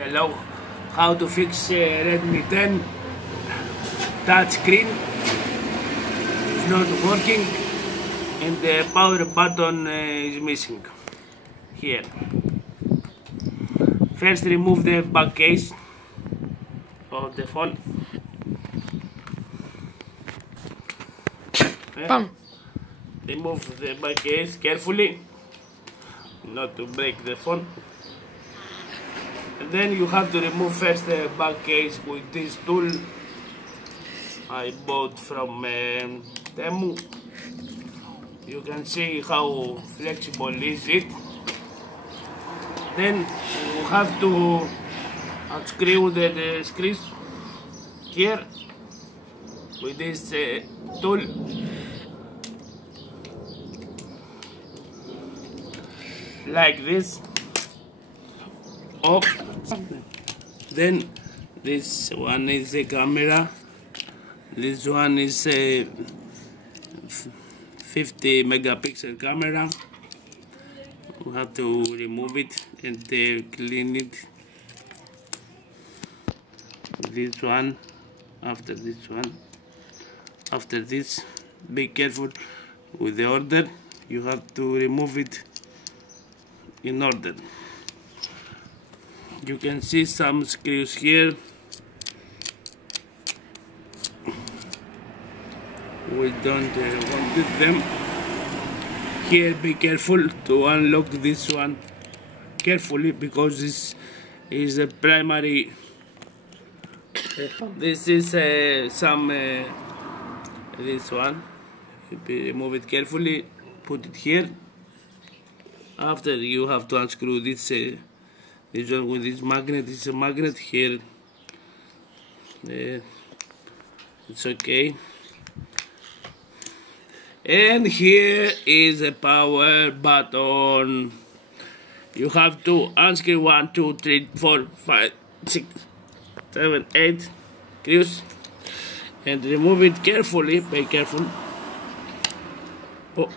Hello, how to fix Redmi 10 touch screen. It's not working and the power button is missing here. First remove the back case of the phone. Remove the back case carefully, not to break the phone. And then you have to remove first the back case with this tool I bought from Temu. You can see how flexible is it. Then you have to unscrew the screws here with this tool. Like this. Then this one is the camera. This one is a 50 megapixel camera. We have to remove it and clean it. This one, after this one, after this, be careful with the order. You have to remove it in order. You can see some screws here. We don't want them. Here, be careful to unlock this one carefully because this is the primary. This is this one. Remove it carefully. Put it here. After you have to unscrew this. This one with this magnet. This is a magnet here. It's okay. And here is the power button. You have to unscrew 1, 2, 3, 4, 5, 6, 7, 8 screws and remove it carefully. Be careful. Oh.